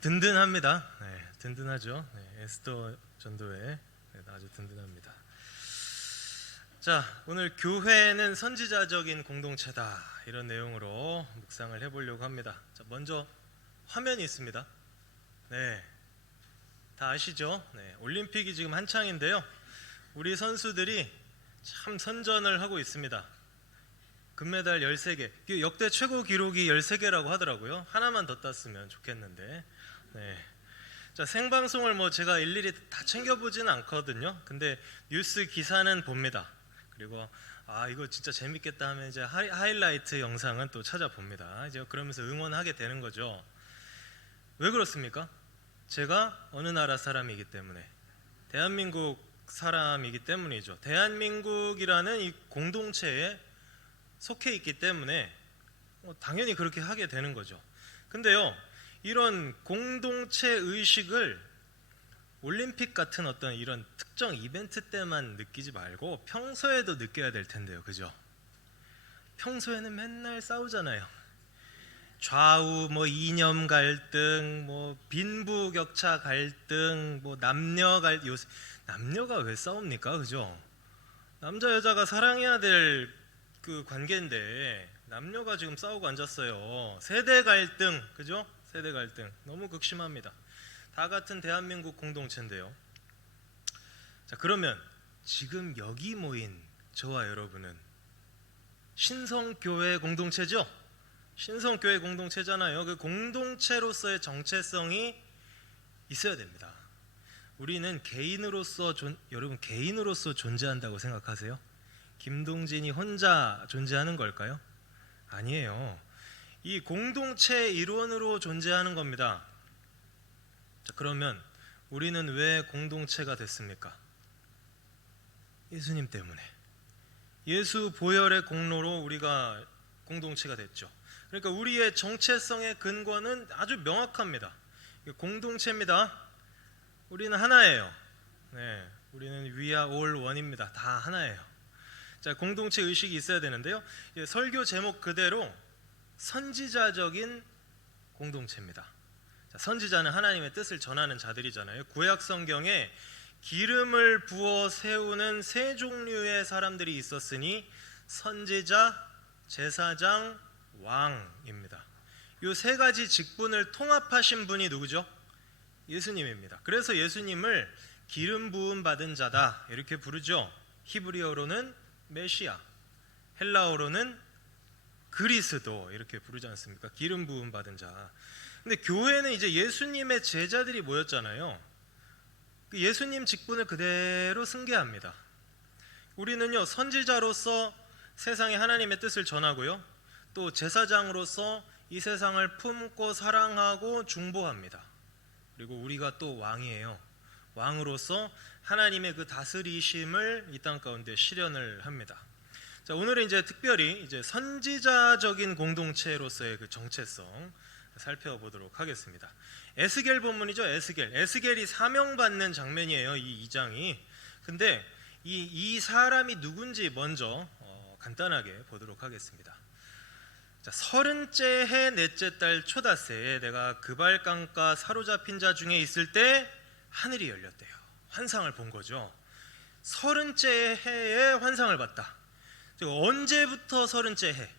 든든합니다. 네, 든든하죠. 네, 에스더 전도회 아주 든든합니다. 자, 오늘 교회는 선지자적인 공동체다 이런 내용으로 묵상을 해보려고 합니다. 자, 먼저 화면이 있습니다. 네, 다 아시죠? 네, 올림픽이 지금 한창인데요. 우리 선수들이 참 선전을 하고 있습니다. 금메달 13개, 역대 최고 기록이 13개라고 하더라고요. 하나만 더 땄으면 좋겠는데. 네. 자, 생방송을 제가 일일이 다 챙겨보지는 않거든요. 근데 뉴스 기사는 봅니다. 그리고 이거 진짜 재밌겠다 하면 이제 하이라이트 영상은 또 찾아봅니다. 이제 그러면서 응원하게 되는 거죠. 왜 그렇습니까? 제가 어느 나라 사람이기 때문에, 대한민국 사람이기 때문이죠. 대한민국이라는 이 공동체에 속해 있기 때문에 당연히 그렇게 하게 되는 거죠. 근데요, 이런 공동체 의식을 올림픽 같은 어떤 이런 특정 이벤트 때만 느끼지 말고 평소에도 느껴야 될 텐데요. 그죠? 평소에는 맨날 싸우잖아요. 좌우 이념 갈등, 빈부격차 갈등, 남녀가 왜 싸웁니까? 그죠? 남자 여자가 사랑해야 될 그 관계인데 남녀가 지금 싸우고 앉았어요. 세대 갈등, 그죠? 세대 갈등 너무 극심합니다. 다 같은 대한민국 공동체인데요. 자, 그러면 지금 여기 모인 저와 여러분은 신성교회 공동체죠? 신성교회 공동체잖아요. 그 공동체로서의 정체성이 있어야 됩니다. 우리는 여러분 개인으로서 존재한다고 생각하세요? 김동진이 혼자 존재하는 걸까요? 아니에요. 이 공동체의 일원으로 존재하는 겁니다. 자, 그러면 우리는 왜 공동체가 됐습니까? 예수님 때문에. 예수 보혈의 공로로 우리가 공동체가 됐죠. 그러니까 우리의 정체성의 근거는 아주 명확합니다. 공동체입니다. 우리는 하나예요. 네, 우리는 we are all one입니다. 다 하나예요. 자, 공동체 의식이 있어야 되는데요. 설교 제목 그대로 선지자적인 공동체입니다. 자, 선지자는 하나님의 뜻을 전하는 자들이잖아요. 구약 성경에 기름을 부어 세우는 세 종류의 사람들이 있었으니 선지자, 제사장, 왕입니다. 이 세 가지 직분을 통합하신 분이 누구죠? 예수님입니다. 그래서 예수님을 기름 부음 받은 자다 이렇게 부르죠. 히브리어로는 메시아, 헬라어로는 그리스도 이렇게 부르지 않습니까? 기름 부음 받은 자. 근데 교회는 이제 예수님의 제자들이 모였잖아요. 예수님 직분을 그대로 승계합니다. 우리는요, 선지자로서 세상에 하나님의 뜻을 전하고요, 또 제사장으로서 이 세상을 품고 사랑하고 중보합니다. 그리고 우리가 또 왕이에요. 왕으로서 하나님의 그 다스리심을 이 땅 가운데 실현을 합니다. 자, 오늘은 이제 특별히 이제 선지자적인 공동체로서의 그 정체성 살펴보도록 하겠습니다. 에스겔 본문이죠. 에스겔이 사명받는 장면이에요. 이 2장이. 근데 이 사람이 누군지 먼저 간단하게 보도록 하겠습니다. 자, 30째 해 넷째 달 초닷새에 내가 그발강가 사로잡힌 자 중에 있을 때 하늘이 열렸대요. 환상을 본 거죠. 30째 해에 환상을 봤다. 언제부터 30째 해?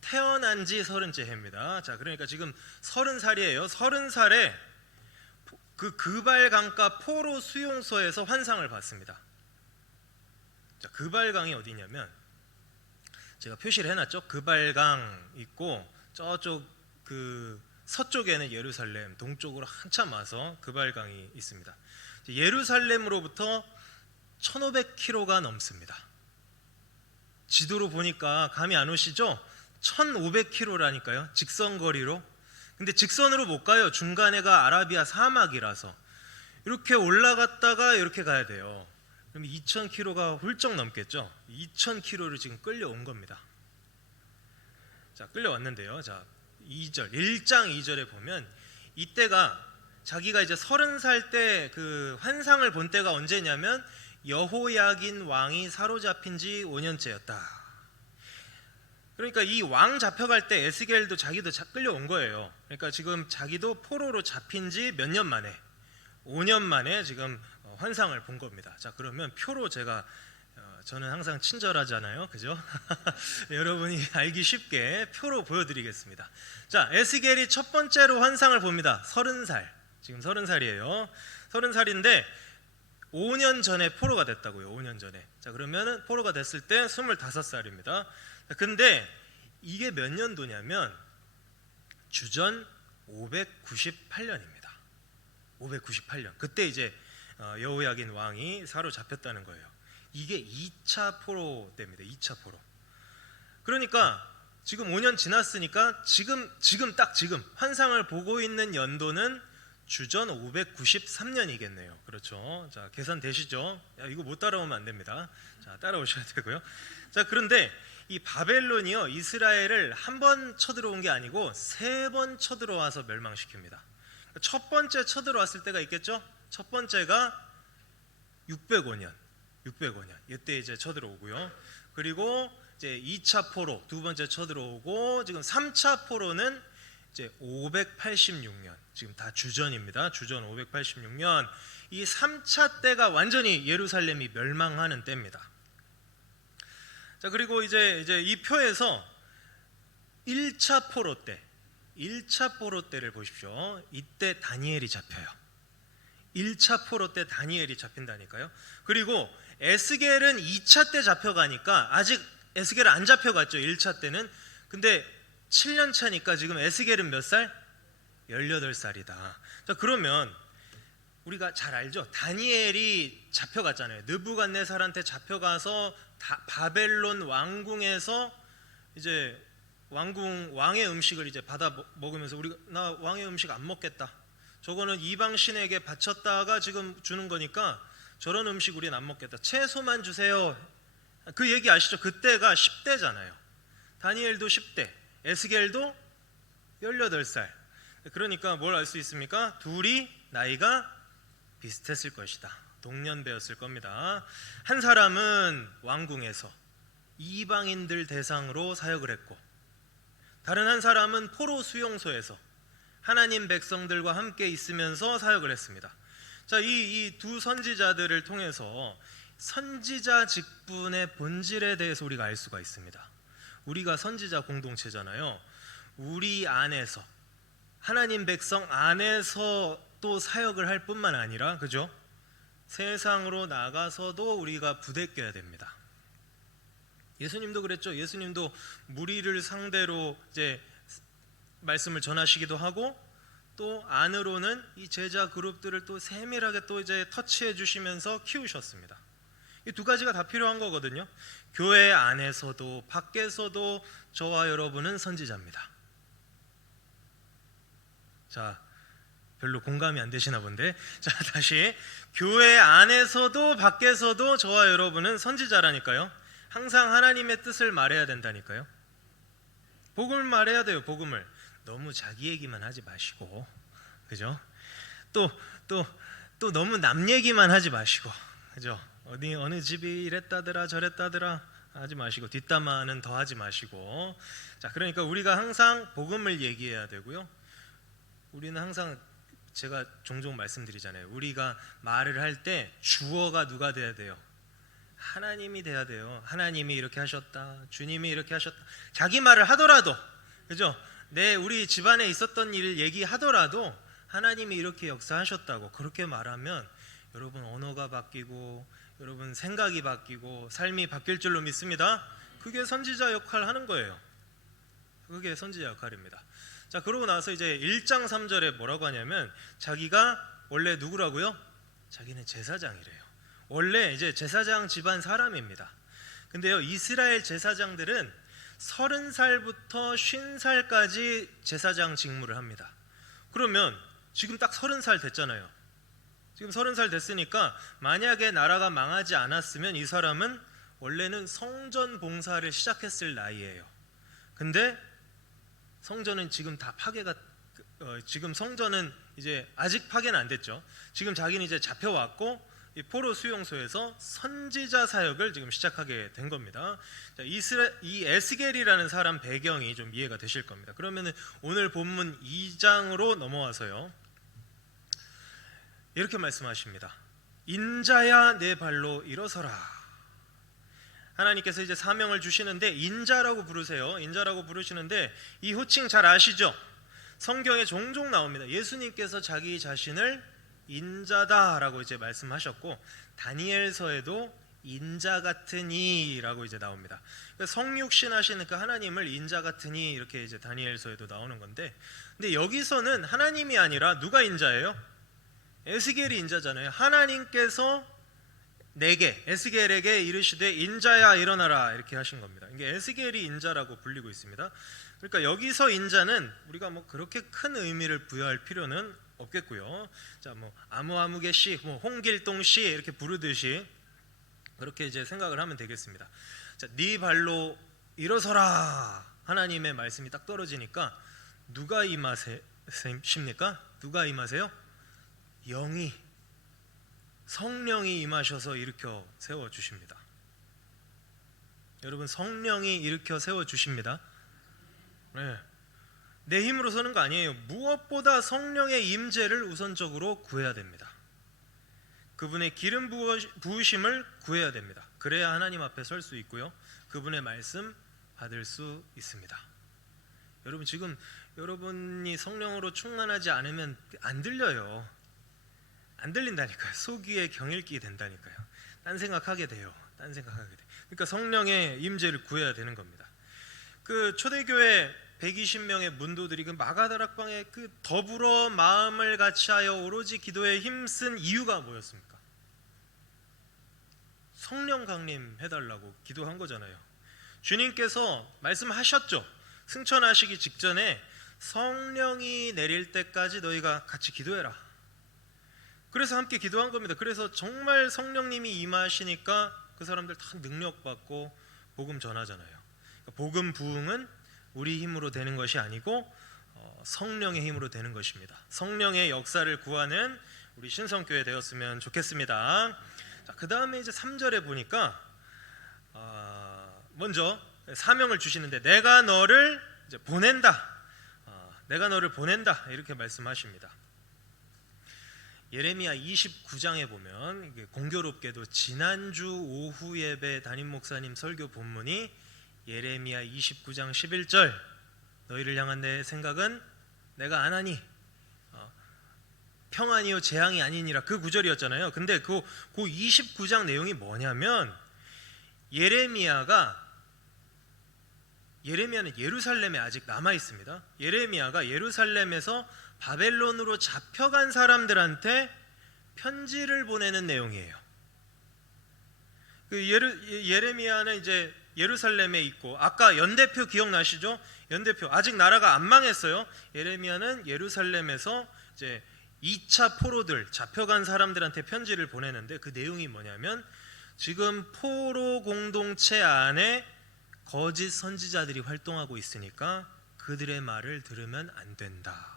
태어난 지 30째 해입니다. 자, 그러니까 지금 30살이에요. 30살에 그 그발강가 포로 수용소에서 환상을 봤습니다. 자, 그발강이 어디냐면 제가 표시를 해놨죠. 그발강 있고 저쪽 그 서쪽에는 예루살렘, 동쪽으로 한참 와서 그발강이 있습니다. 예루살렘으로부터 1500km가 넘습니다. 지도로 보니까 감이 안 오시죠? 1500km라니까요. 직선거리로. 근데 직선으로 못 가요. 중간에가 아라비아 사막이라서. 이렇게 올라갔다가 이렇게 가야 돼요. 그럼 2000km가 훌쩍 넘겠죠? 2000km를 지금 끌려온 겁니다. 자, 끌려왔는데요. 자, 1장 2절에 보면 이때가 자기가 이제 30살 때 그 환상을 본 때가 언제냐면 여호야긴 왕이 사로잡힌 지 5년째였다. 그러니까 이 왕 잡혀갈 때 에스겔도 자기도 끌려온 거예요. 그러니까 지금 자기도 포로로 잡힌 지 몇 년 만에, 5년 만에 지금 환상을 본 겁니다. 자, 그러면 표로 제가 저는 항상 친절하잖아요, 그죠? 여러분이 알기 쉽게 표로 보여드리겠습니다. 자, 에스겔이 첫 번째로 환상을 봅니다. 30살, 지금 30살이에요. 30살인데 5년 전에 포로가 됐다고요. 5년 전에. 자, 그러면 포로가 됐을 때 25살입니다. 근데 이게 몇 년도냐면 주전 598년입니다. 598년. 그때 이제 여호야긴 왕이 사로잡혔다는 거예요. 이게 2차 포로 때입니다. 2차 포로. 그러니까 지금 5년 지났으니까 지금 환상을 보고 있는 연도는 주전 593년이겠네요. 그렇죠. 자, 계산 되시죠? 야, 이거 못 따라오면 안 됩니다. 자, 따라오셔야 되고요. 자, 그런데 이 바벨론이요, 이스라엘을 한 번 쳐들어온 게 아니고 3번 쳐들어와서 멸망시킵니다. 첫 번째 쳐들어왔을 때가 있겠죠? 첫 번째가 605년. 이때 이제 쳐들어오고요. 그리고 이제 2차 포로, 두 번째 쳐들어오고, 지금 3차 포로는 이제 586년. 지금 다 주전입니다. 주전 586년. 이 3차 때가 완전히 예루살렘이 멸망하는 때입니다. 자, 그리고 이제 이 표에서 1차 포로 때, 1차 포로 때를 보십시오. 이때 다니엘이 잡혀요. 1차 포로 때 다니엘이 잡힌다니까요. 그리고 에스겔은 2차 때 잡혀가니까 아직 에스겔은 안 잡혀갔죠. 1차 때는. 근데 7년 차니까 지금 에스겔은 몇 살? 18살이다. 자, 그러면 우리가 잘 알죠. 다니엘이 잡혀갔잖아요. 느부갓네살한테 잡혀가서 바벨론 왕궁에서 이제 왕의 음식을 이제 받아 먹으면서 나 왕의 음식 안 먹겠다. 저거는 이방 신에게 바쳤다가 지금 주는 거니까 저런 음식 우리는 안 먹겠다. 채소만 주세요. 그 얘기 아시죠? 그때가 10대잖아요. 다니엘도 10대, 에스겔도 18살. 그러니까 뭘 알 수 있습니까? 둘이 나이가 비슷했을 것이다. 동년배였을 겁니다. 한 사람은 왕궁에서 이방인들 대상으로 사역을 했고, 다른 한 사람은 포로 수용소에서 하나님 백성들과 함께 있으면서 사역을 했습니다. 자, 이 두 선지자들을 통해서 선지자 직분의 본질에 대해서 우리가 알 수가 있습니다. 우리가 선지자 공동체잖아요. 우리 안에서, 하나님 백성 안에서 또 사역을 할 뿐만 아니라, 그죠? 세상으로 나가서도 우리가 부대껴야 됩니다. 예수님도 그랬죠. 예수님도 무리를 상대로 이제 말씀을 전하시기도 하고, 또 안으로는 이 제자 그룹들을 또 세밀하게 또 이제 터치해 주시면서 키우셨습니다. 이 두 가지가 다 필요한 거거든요. 교회 안에서도 밖에서도 저와 여러분은 선지자입니다. 자, 별로 공감이 안 되시나 본데, 자, 다시 교회 안에서도 밖에서도 저와 여러분은 선지자라니까요. 항상 하나님의 뜻을 말해야 된다니까요. 복음을 말해야 돼요. 복음을 너무 자기 얘기만 하지 마시고, 그죠? 또 너무 남 얘기만 하지 마시고, 그죠? 어느 집이 이랬다더라 저랬다더라 하지 마시고, 뒷담화는 더 하지 마시고. 자, 그러니까 우리가 항상 복음을 얘기해야 되고요. 우리는 항상, 제가 종종 말씀드리잖아요. 우리가 말을 할 때 주어가 누가 돼야 돼요? 하나님이 돼야 돼요. 하나님이 이렇게 하셨다, 주님이 이렇게 하셨다. 자기 말을 하더라도, 그죠? 우리 집안에 있었던 일을 얘기하더라도 하나님이 이렇게 역사하셨다고 그렇게 말하면 여러분 언어가 바뀌고, 여러분 생각이 바뀌고, 삶이 바뀔 줄로 믿습니다. 그게 선지자 역할을 하는 거예요. 그게 선지자 역할입니다. 자, 그러고 나서 이제 1장 3절에 뭐라고 하냐면, 자기가 원래 누구라고요? 자기는 제사장이래요. 원래 이제 제사장 집안 사람입니다. 근데요, 이스라엘 제사장들은 30살부터 50살까지 제사장 직무를 합니다. 그러면 지금 딱 30살 됐잖아요. 지금 30살 됐으니까 만약에 나라가 망하지 않았으면 이 사람은 원래는 성전 봉사를 시작했을 나이예요. 근데 성전은 지금 다 파괴가, 지금 성전은 이제 아직 파괴는 안 됐죠. 지금 자기는 이제 잡혀왔고, 이 포로 수용소에서 선지자 사역을 지금 시작하게 된 겁니다. 자, 이 에스겔이라는 사람 배경이 좀 이해가 되실 겁니다. 그러면 오늘 본문 2장으로 넘어와서요, 이렇게 말씀하십니다. 인자야 내 발로 일어서라. 하나님께서 이제 사명을 주시는데 인자라고 부르세요. 인자라고 부르시는데 이 호칭 잘 아시죠? 성경에 종종 나옵니다. 예수님께서 자기 자신을 인자다라고 이제 말씀하셨고, 다니엘서에도 인자 같으니라고 이제 나옵니다. 성육신 하시는 그 하나님을 인자 같으니 이렇게 이제 다니엘서에도 나오는 건데, 근데 여기서는 하나님이 아니라 누가 인자예요? 에스겔이 인자잖아요. 하나님께서 내게, 에스겔에게 이르시되 인자야 일어나라 이렇게 하신 겁니다. 이게 에스겔이 인자라고 불리고 있습니다. 그러니까 여기서 인자는 우리가 뭐 그렇게 큰 의미를 부여할 필요는 없겠고요. 자, 뭐 아무개 씨, 뭐 홍길동 씨 이렇게 부르듯이 그렇게 이제 생각을 하면 되겠습니다. 자, 네 발로 일어서라. 하나님의 말씀이 딱 떨어지니까 누가 임하십니까? 누가 임하세요? 영이, 성령이 임하셔서 일으켜 세워 주십니다. 여러분, 성령이 일으켜 세워 주십니다. 네. 내 힘으로 서는 거 아니에요. 무엇보다 성령의 임재를 우선적으로 구해야 됩니다. 그분의 기름 부으심을 구해야 됩니다. 그래야 하나님 앞에 설 수 있고요, 그분의 말씀 받을 수 있습니다. 여러분, 지금 여러분이 성령으로 충만하지 않으면 안 들려요. 안 들린다니까요. 속위에 경일기 된다니까요. 딴 생각하게 돼요. 딴 생각하게 돼. 그러니까 성령의 임재를 구해야 되는 겁니다. 그 초대교회 120명의 문도들이 그 마가다락방에 그 더불어 마음을 같이하여 오로지 기도에 힘쓴 이유가 뭐였습니까? 성령 강림 해달라고 기도한 거잖아요. 주님께서 말씀하셨죠. 승천하시기 직전에 성령이 내릴 때까지 너희가 같이 기도해라. 그래서 함께 기도한 겁니다. 그래서 정말 성령님이 임하시니까 그 사람들 다 능력받고 복음 전하잖아요. 그러니까 복음 부흥은 우리 힘으로 되는 것이 아니고 성령의 힘으로 되는 것입니다. 성령의 역사를 구하는 우리 신성교회 되었으면 좋겠습니다. 자, 그 다음에 이제 3절에 보니까 먼저 사명을 주시는데 내가 너를 이제 보낸다. 내가 너를 보낸다 이렇게 말씀하십니다. 예레미야 29장에 보면 공교롭게도 지난주 오후 예배 담임 목사님 설교 본문이 예레미야 29장 11절 너희를 향한 내 생각은 내가 안 하니 평안이요 재앙이 아니니라, 그 구절이었잖아요. 근데 그 29장 내용이 뭐냐면 예레미야는 예루살렘에 아직 남아 있습니다. 예레미야가 예루살렘에서 바벨론으로 잡혀간 사람들한테 편지를 보내는 내용이에요. 예레미야는 이제 예루살렘에 있고, 아까 연대표 기억나시죠? 연대표 아직 나라가 안 망했어요. 예레미야는 예루살렘에서 이제 2차 포로들 잡혀간 사람들한테 편지를 보내는데 그 내용이 뭐냐면 지금 포로 공동체 안에 거짓 선지자들이 활동하고 있으니까 그들의 말을 들으면 안 된다.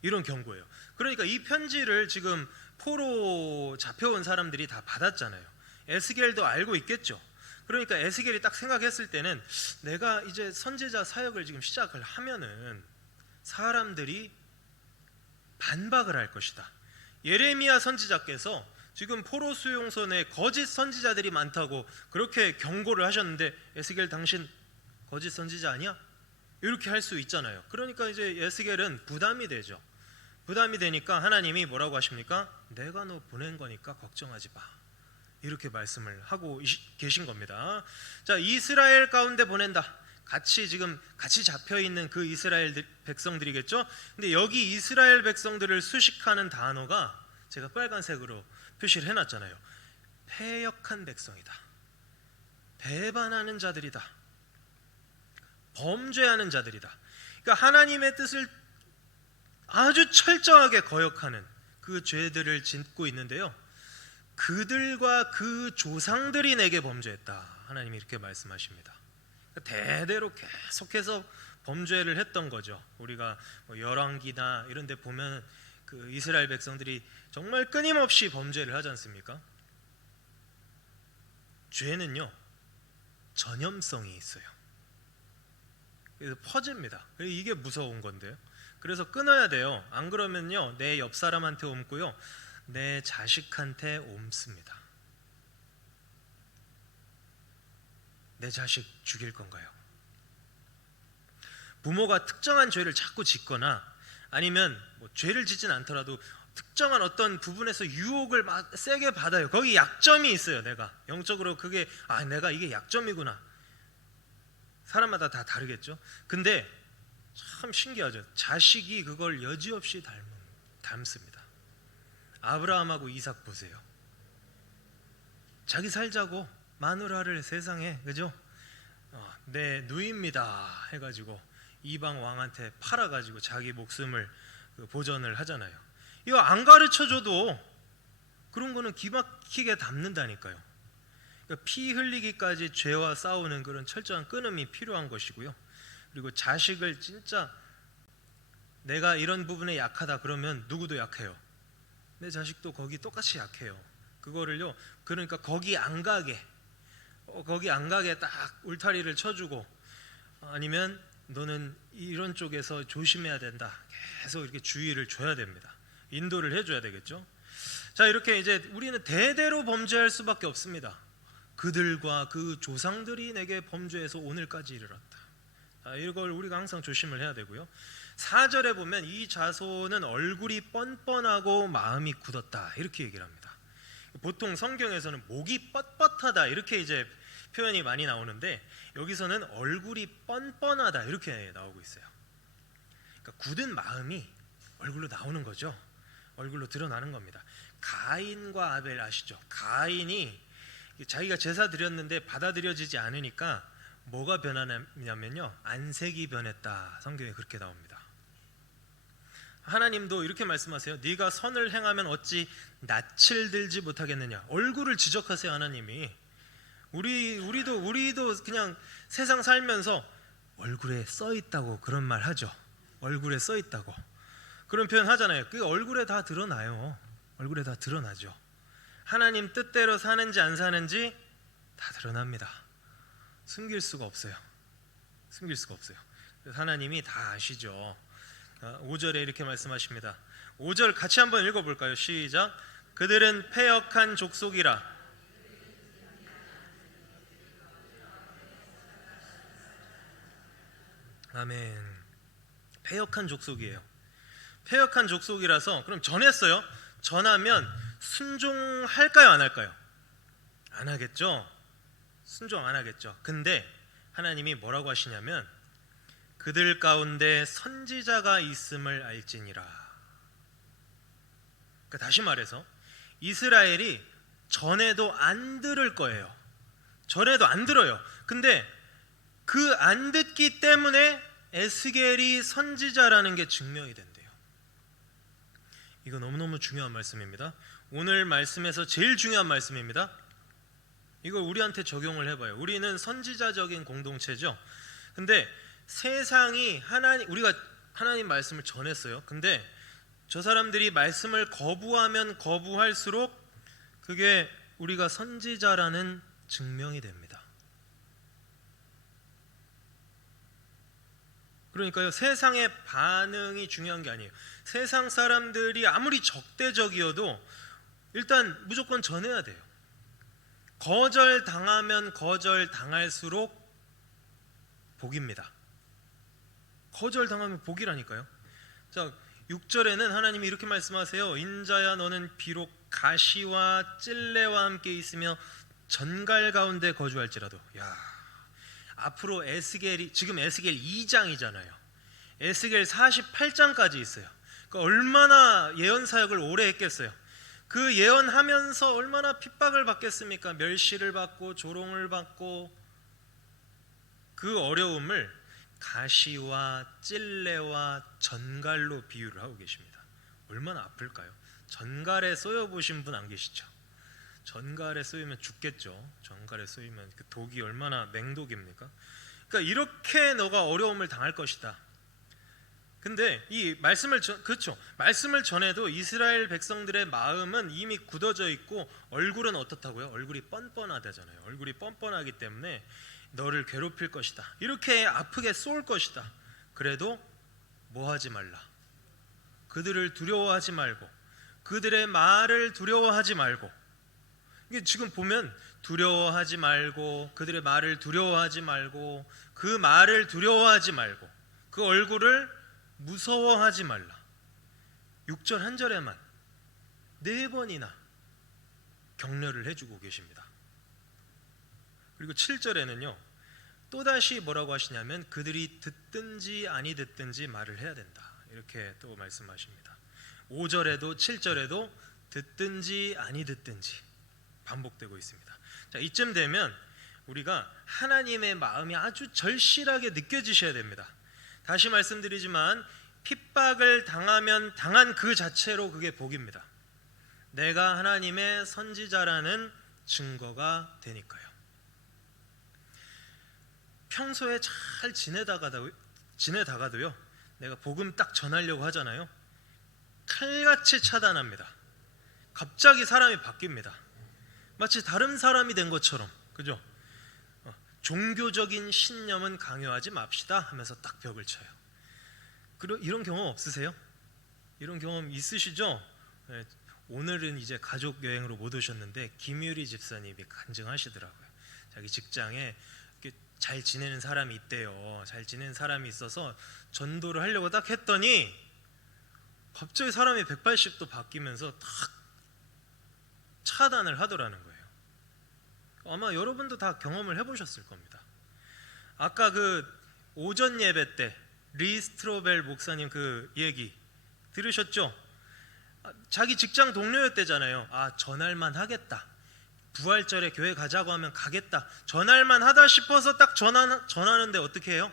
이런 경고예요. 그러니까 이 편지를 지금 포로 잡혀온 사람들이 다 받았잖아요. 에스겔도 알고 있겠죠. 그러니까 에스겔이 딱 생각했을 때는 내가 이제 선지자 사역을 지금 시작을 하면은 사람들이 반박을 할 것이다. 예레미야 선지자께서 지금 포로 수용소 내 거짓 선지자들이 많다고 그렇게 경고를 하셨는데 에스겔 당신 거짓 선지자 아니야? 이렇게 할 수 있잖아요. 그러니까 이제 에스겔은 부담이 되죠. 부담이 되니까 하나님이 뭐라고 하십니까? 내가 너 보낸 거니까 걱정하지 마. 이렇게 말씀을 하고 계신 겁니다. 자, 이스라엘 가운데 보낸다. 같이 잡혀 있는 그 이스라엘 백성들이겠죠. 근데 여기 이스라엘 백성들을 수식하는 단어가 제가 빨간색으로 표시를 해놨잖아요. 패역한 백성이다. 배반하는 자들이다. 범죄하는 자들이다. 그러니까 하나님의 뜻을 아주 철저하게 거역하는 그 죄들을 짓고 있는데요. 그들과 그 조상들이 내게 범죄했다. 하나님이 이렇게 말씀하십니다. 대대로 계속해서 범죄를 했던 거죠. 우리가 열왕기나 이런 데 보면 그 이스라엘 백성들이 정말 끊임없이 범죄를 하지 않습니까? 죄는요 전염성이 있어요. 그래서 퍼집니다. 이게 무서운 건데요. 그래서 끊어야 돼요. 안 그러면요 내 옆 사람한테 옮고요 내 자식한테 옮습니다. 내 자식 죽일 건가요? 부모가 특정한 죄를 자꾸 짓거나 아니면 뭐 죄를 짓진 않더라도 특정한 어떤 부분에서 유혹을 세게 받아요. 거기 약점이 있어요. 내가 영적으로 그게 내가 이게 약점이구나. 사람마다 다 다르겠죠. 근데 참 신기하죠. 자식이 그걸 여지없이 닮습니다. 아브라함하고 이삭 보세요. 자기 살자고 마누라를 세상에 그죠? 내 누이입니다 해가지고 이방 왕한테 팔아가지고 자기 목숨을 보전을 하잖아요. 이거 안 가르쳐줘도 그런 거는 기막히게 담는다니까요. 그러니까 피 흘리기까지 죄와 싸우는 그런 철저한 끊음이 필요한 것이고요. 그리고 자식을 진짜 내가 이런 부분에 약하다 그러면 누구도 약해요. 내 자식도 거기 똑같이 약해요. 그거를요 그러니까 거기 안 가게 딱 울타리를 쳐주고 아니면 너는 이런 쪽에서 조심해야 된다 계속 이렇게 주의를 줘야 됩니다. 인도를 해줘야 되겠죠. 자 이렇게 이제 우리는 대대로 범죄할 수밖에 없습니다. 그들과 그 조상들이 내게 범죄해서 오늘까지 이르렀다. 자, 이걸 우리가 항상 조심을 해야 되고요. 4절에 보면 이 자손은 얼굴이 뻔뻔하고 마음이 굳었다 이렇게 얘기를 합니다. 보통 성경에서는 목이 뻣뻣하다 이렇게 이제 표현이 많이 나오는데 여기서는 얼굴이 뻔뻔하다 이렇게 나오고 있어요. 그러니까 굳은 마음이 얼굴로 나오는 거죠. 얼굴로 드러나는 겁니다. 가인과 아벨 아시죠? 가인이 자기가 제사 드렸는데 받아들여지지 않으니까 뭐가 변하냐면요 안색이 변했다. 성경에 그렇게 나옵니다. 하나님도 이렇게 말씀하세요. 네가 선을 행하면 어찌 낯을 들지 못하겠느냐. 얼굴을 지적하세요. 하나님이 우리도 그냥 세상 살면서 얼굴에 써 있다고 그런 말 하죠. 얼굴에 써 있다고 그런 표현 하잖아요. 그 얼굴에 다 드러나요. 얼굴에 다 드러나죠. 하나님 뜻대로 사는지 안 사는지 다 드러납니다. 숨길 수가 없어요. 숨길 수가 없어요. 그래서 하나님이 다 아시죠. 5절에 이렇게 말씀하십니다. 5절 같이 한번 읽어볼까요? 시작. 그들은 패역한 족속이라. 아멘. 패역한 족속이에요. 패역한 족속이라서 그럼 전했어요. 전하면 순종할까요? 안 할까요? 안 하겠죠. 순종 안 하겠죠. 근데 하나님이 뭐라고 하시냐면 그들 가운데 선지자가 있음을 알지니라. 그러니까 다시 말해서 이스라엘이 전에도 안 들을 거예요. 전에도 안 들어요. 근데 그 안 듣기 때문에 에스겔이 선지자라는 게 증명이 된대요. 이거 너무너무 중요한 말씀입니다. 오늘 말씀에서 제일 중요한 말씀입니다. 이걸 우리한테 적용을 해봐요. 우리는 선지자적인 공동체죠. 근데 세상이 우리가 하나님 말씀을 전했어요. 근데 저 사람들이 말씀을 거부하면 거부할수록 그게 우리가 선지자라는 증명이 됩니다. 그러니까요, 세상의 반응이 중요한 게 아니에요. 세상 사람들이 아무리 적대적이어도 일단 무조건 전해야 돼요. 거절당하면 거절당할수록 복입니다. 거절당하면 복이라니까요. 자, 6절에는 하나님이 이렇게 말씀하세요. 인자야 너는 비록 가시와 찔레와 함께 있으며 전갈 가운데 거주할지라도. 야, 앞으로 지금 에스겔 2장이잖아요. 에스겔 48장까지 있어요. 그러니까 얼마나 예언 사역을 오래 했겠어요. 그 예언하면서 얼마나 핍박을 받겠습니까? 멸시를 받고 조롱을 받고. 그 어려움을 가시와 찔레와 전갈로 비유를 하고 계십니다. 얼마나 아플까요? 전갈에 쏘여 보신 분 안 계시죠? 전갈에 쏘이면 죽겠죠. 전갈에 쏘이면 그 독이 얼마나 맹독입니까? 그러니까 이렇게 너가 어려움을 당할 것이다. 근데 이 그렇죠. 말씀을 전해도 이스라엘 백성들의 마음은 이미 굳어져 있고 얼굴은 어떻다고요? 얼굴이 뻔뻔하다잖아요. 얼굴이 뻔뻔하기 때문에 너를 괴롭힐 것이다. 이렇게 아프게 쏠 것이다. 그래도 뭐 하지 말라. 그들을 두려워하지 말고 그들의 말을 두려워하지 말고, 이게 지금 보면 두려워하지 말고 그들의 말을 두려워하지 말고 그 말을 두려워하지 말고 그 얼굴을 무서워하지 말라. 6절 한 절에만 4번이나 격려를 해주고 계십니다. 그리고 7절에는요 또다시 뭐라고 하시냐면 그들이 듣든지 아니 듣든지 말을 해야 된다, 이렇게 또 말씀하십니다. 5절에도 7절에도 듣든지 아니 듣든지 반복되고 있습니다. 자, 이쯤 되면 우리가 하나님의 마음이 아주 절실하게 느껴지셔야 됩니다. 다시 말씀드리지만 핍박을 당하면 당한 그 자체로 그게 복입니다. 내가 하나님의 선지자라는 증거가 되니까요. 평소에 잘 지내다가도요 내가 복음 딱 전하려고 하잖아요. 칼같이 차단합니다. 갑자기 사람이 바뀝니다. 마치 다른 사람이 된 것처럼, 그죠? 종교적인 신념은 강요하지 맙시다 하면서 딱 벽을 쳐요. 이런 경험 없으세요? 이런 경험 있으시죠? 네, 오늘은 이제 가족 여행으로 못 오셨는데 김유리 집사님이 간증하시더라고요. 자기 직장에 잘 지내는 사람이 있대요. 잘 지내는 사람이 있어서 전도를 하려고 딱 했더니 갑자기 사람이 180도 바뀌면서 딱 차단을 하더라는 거예요. 아마 여러분도 다 경험을 해보셨을 겁니다. 아까 그 오전 예배 때 리스트로벨 목사님 그 얘기 들으셨죠? 자기 직장 동료였대잖아요. 전할만 하겠다, 부활절에 교회 가자고 하면 가겠다, 전할만 하다 싶어서 딱 전하는데 어떻게 해요?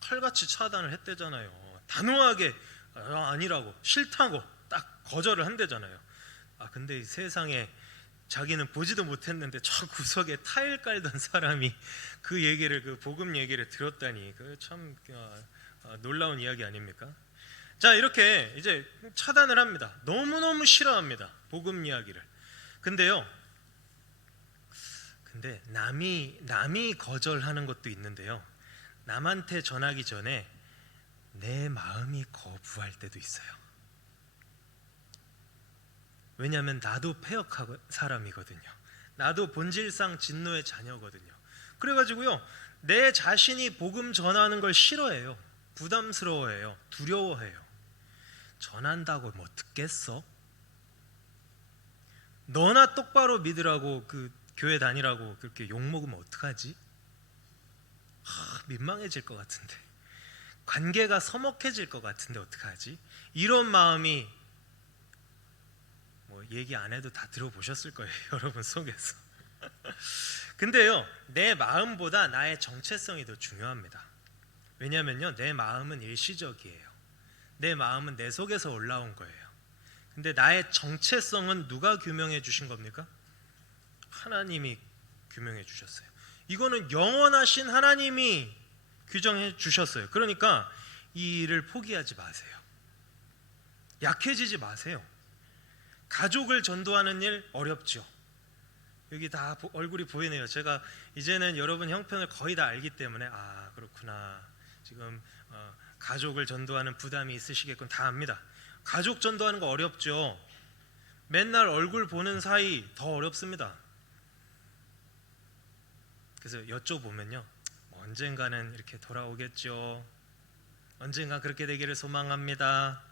칼같이 차단을 했대잖아요. 단호하게 아니라고, 싫다고 딱 거절을 한대잖아요. 근데 이 세상에 자기는 보지도 못했는데 저 구석에 타일 깔던 사람이 그 얘기를, 그 복음 얘기를 들었다니, 그 참 놀라운 이야기 아닙니까? 자, 이렇게 이제 차단을 합니다. 너무너무 싫어합니다, 복음 이야기를. 근데 남이 거절하는 것도 있는데요, 남한테 전하기 전에 내 마음이 거부할 때도 있어요. 왜냐하면 나도 패역한 사람이거든요. 나도 본질상 진노의 자녀거든요. 그래가지고요 내 자신이 복음 전하는 걸 싫어해요. 부담스러워해요. 두려워해요. 전한다고 뭐 듣겠어? 너나 똑바로 믿으라고, 그 교회 다니라고 그렇게 욕먹으면 어떡하지? 민망해질 것 같은데, 관계가 서먹해질 것 같은데 어떡하지? 이런 마음이 뭐 얘기 안 해도 다 들어보셨을 거예요, 여러분 속에서. 근데요 내 마음보다 나의 정체성이 더 중요합니다. 왜냐면요 내 마음은 일시적이에요. 내 마음은 내 속에서 올라온 거예요. 근데 나의 정체성은 누가 규명해 주신 겁니까? 하나님이 규명해 주셨어요. 이거는 영원하신 하나님이 규정해 주셨어요. 그러니까 이 일을 포기하지 마세요. 약해지지 마세요. 가족을 전도하는 일 어렵죠. 여기 다 얼굴이 보이네요. 제가 이제는 여러분 형편을 거의 다 알기 때문에 그렇구나, 지금 가족을 전도하는 부담이 있으시겠군, 다 압니다. 가족 전도하는 거 어렵죠. 맨날 얼굴 보는 사이 더 어렵습니다. 그래서 여쭤보면요 언젠가는 이렇게 돌아오겠죠. 언젠가 그렇게 되기를 소망합니다.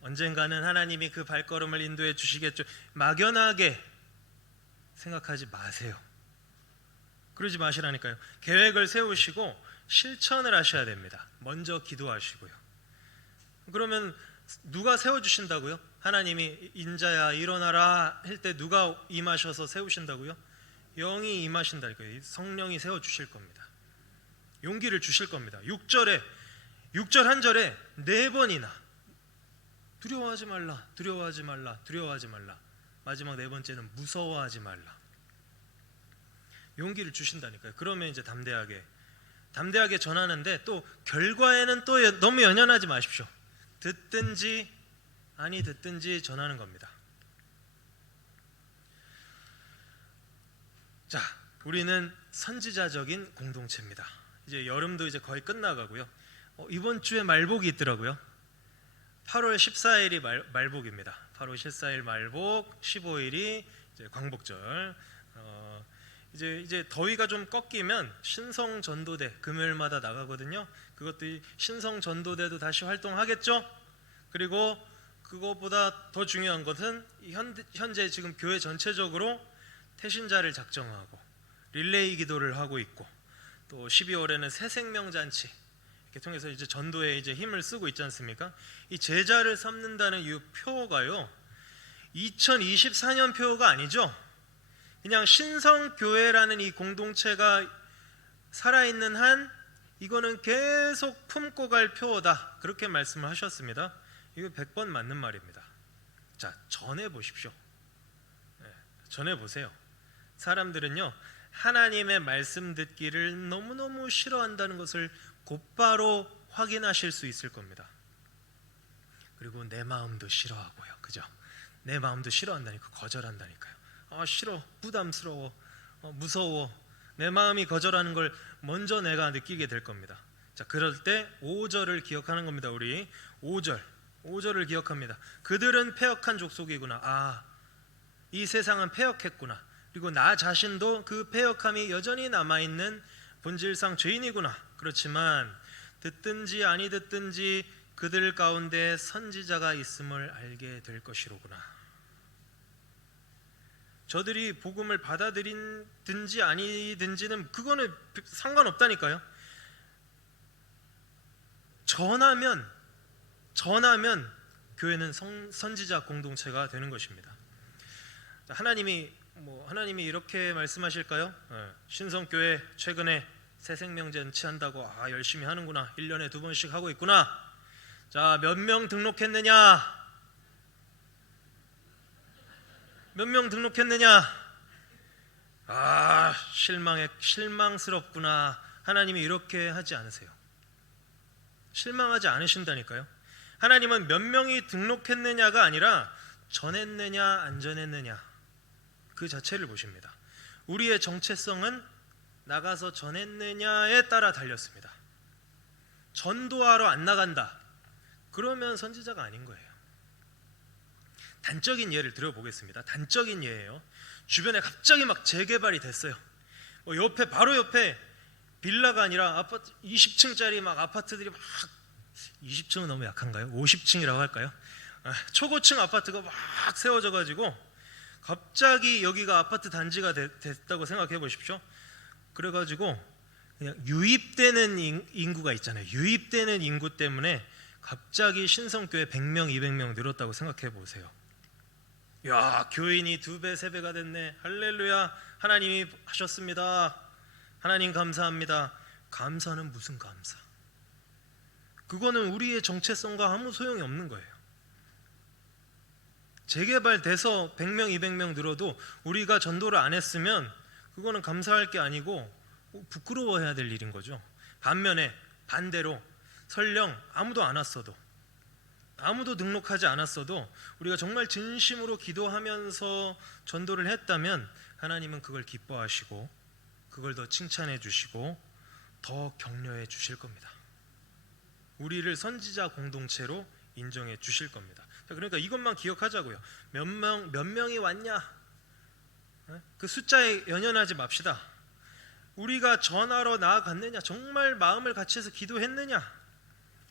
언젠가는 하나님이 그 발걸음을 인도해 주시겠죠. 막연하게 생각하지 마세요. 그러지 마시라니까요. 계획을 세우시고 실천을 하셔야 됩니다. 먼저 기도하시고요. 그러면 누가 세워주신다고요? 하나님이 인자야 일어나라 할 때 누가 임하셔서 세우신다고요? 영이 임하신다니까요. 성령이 세워주실 겁니다. 용기를 주실 겁니다. 6절 한 절에 4번이나 두려워하지 말라, 두려워하지 말라, 두려워하지 말라. 마지막 4번째는 무서워하지 말라. 용기를 주신다니까요. 그러면 이제 담대하게 담대하게 전하는데 또 결과에는 또 너무 연연하지 마십시오. 듣든지 아니 듣든지 전하는 겁니다. 자, 우리는 선지자적인 공동체입니다. 이제 여름도 이제 거의 끝나가고요. 이번 주에 말복이 있더라고요. 8월 14일이 말복입니다. 8월 14일 말복, 15일이 이제 광복절. 이제 더위가 좀 꺾이면 신성 전도대 금요일마다 나가거든요. 그것도 신성 전도대도 다시 활동하겠죠. 그리고 그것보다 더 중요한 것은 현재 지금 교회 전체적으로 태신자를 작정하고 릴레이 기도를 하고 있고, 또 12월에는 새 생명 잔치 이렇게 통해서 이제 전도에 이제 힘을 쓰고 있지 않습니까? 이 제자를 삼는다는 이 표어가요, 2024년 표어가 아니죠. 그냥 신성교회라는 이 공동체가 살아있는 한 이거는 계속 품고 갈 표어다, 그렇게 말씀을 하셨습니다. 이거 100번 맞는 말입니다. 자, 전해보십시오. 전해보세요. 사람들은요, 하나님의 말씀 듣기를 너무너무 싫어한다는 것을 곧바로 확인하실 수 있을 겁니다. 그리고 내 마음도 싫어하고요, 그죠? 내 마음도 싫어한다니까, 거절한다니까요. 싫어, 부담스러워, 무서워, 내 마음이 거절하는 걸 먼저 내가 느끼게 될 겁니다. 자, 그럴 때 5절을 기억하는 겁니다. 우리 5절을 기억합니다. 그들은 패역한 족속이구나. 이 세상은 패역했구나. 그리고 나 자신도 그 패역함이 여전히 남아있는 본질상 죄인이구나. 그렇지만 듣든지 아니 듣든지 그들 가운데 선지자가 있음을 알게 될 것이로구나. 저들이 복음을 받아들이든지 아니든지는 그거는 상관없다니까요. 전하면 교회는 선지자 공동체가 되는 것입니다. 하나님이 이렇게 말씀하실까요? 신성교회 최근에 새생명잔치 한다고 열심히 하는구나. 1년에 2번씩 하고 있구나. 자, 몇 명 등록했느냐? 몇 명 등록했느냐? 실망스럽구나. 하나님이 이렇게 하지 않으세요. 실망하지 않으신다니까요. 하나님은 몇 명이 등록했느냐가 아니라 전했느냐 안 전했느냐 그 자체를 보십니다. 우리의 정체성은 나가서 전했느냐에 따라 달렸습니다. 전도하러 안 나간다, 그러면 선지자가 아닌 거예요. 단적인 예를 들어보겠습니다. 단적인 예예요. 주변에 갑자기 막 재개발이 됐어요. 바로 옆에 빌라가 아니라 아파트 20층짜리 막 아파트들이 막, 20층은 너무 약한가요? 50층이라고 할까요? 초고층 아파트가 막 세워져 가지고 갑자기 여기가 아파트 단지가 됐다고 생각해 보십시오. 그래가지고 그냥 유입되는 인구가 있잖아요. 유입되는 인구 때문에 갑자기 신성교회 100명, 200명 늘었다고 생각해 보세요. 야, 교인이 2배, 3배가 됐네. 할렐루야, 하나님이 하셨습니다. 하나님 감사합니다. 감사는 무슨 감사? 그거는 우리의 정체성과 아무 소용이 없는 거예요. 재개발돼서 100명, 200명 늘어도 우리가 전도를 안 했으면 그거는 감사할 게 아니고 부끄러워해야 될 일인 거죠. 반대로 설령 아무도 안 왔어도, 아무도 등록하지 않았어도 우리가 정말 진심으로 기도하면서 전도를 했다면 하나님은 그걸 기뻐하시고 그걸 더 칭찬해 주시고 더 격려해 주실 겁니다. 우리를 선지자 공동체로 인정해 주실 겁니다. 그러니까 이것만 기억하자고요. 몇 명이 왔냐? 그 숫자에 연연하지 맙시다. 우리가 전하러 나아갔느냐? 정말 마음을 같이해서 기도했느냐?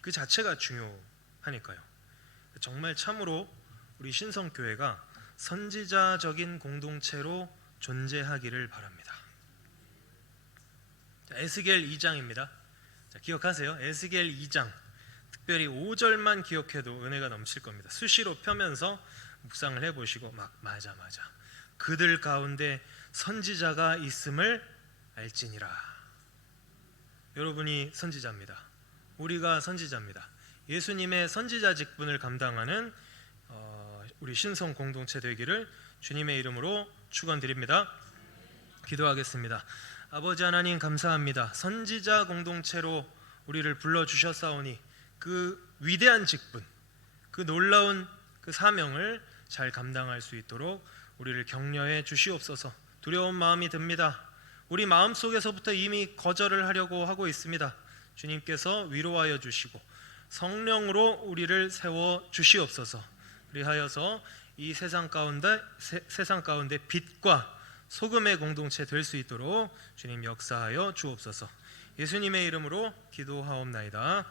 그 자체가 중요하니까요. 정말 참으로 우리 신성교회가 선지자적인 공동체로 존재하기를 바랍니다. 에스겔 2장입니다. 자, 기억하세요. 에스겔 2장 특별히 5절만 기억해도 은혜가 넘칠 겁니다. 수시로 펴면서 묵상을 해보시고 맞아 그들 가운데 선지자가 있음을 알지니라. 여러분이 선지자입니다. 우리가 선지자입니다. 예수님의 선지자 직분을 감당하는 우리 신성 공동체 되기를 주님의 이름으로 축원드립니다. 기도하겠습니다. 아버지 하나님 감사합니다. 선지자 공동체로 우리를 불러주셨사오니 그 위대한 직분, 그 놀라운 그 사명을 잘 감당할 수 있도록 우리를 격려해 주시옵소서. 두려운 마음이 듭니다. 우리 마음속에서부터 이미 거절을 하려고 하고 있습니다. 주님께서 위로하여 주시고 성령으로 우리를 세워 주시옵소서. 그리하여서 이 세상 가운데 빛과 소금의 공동체 될 수 있도록 주님 역사하여 주옵소서. 예수님의 이름으로 기도하옵나이다.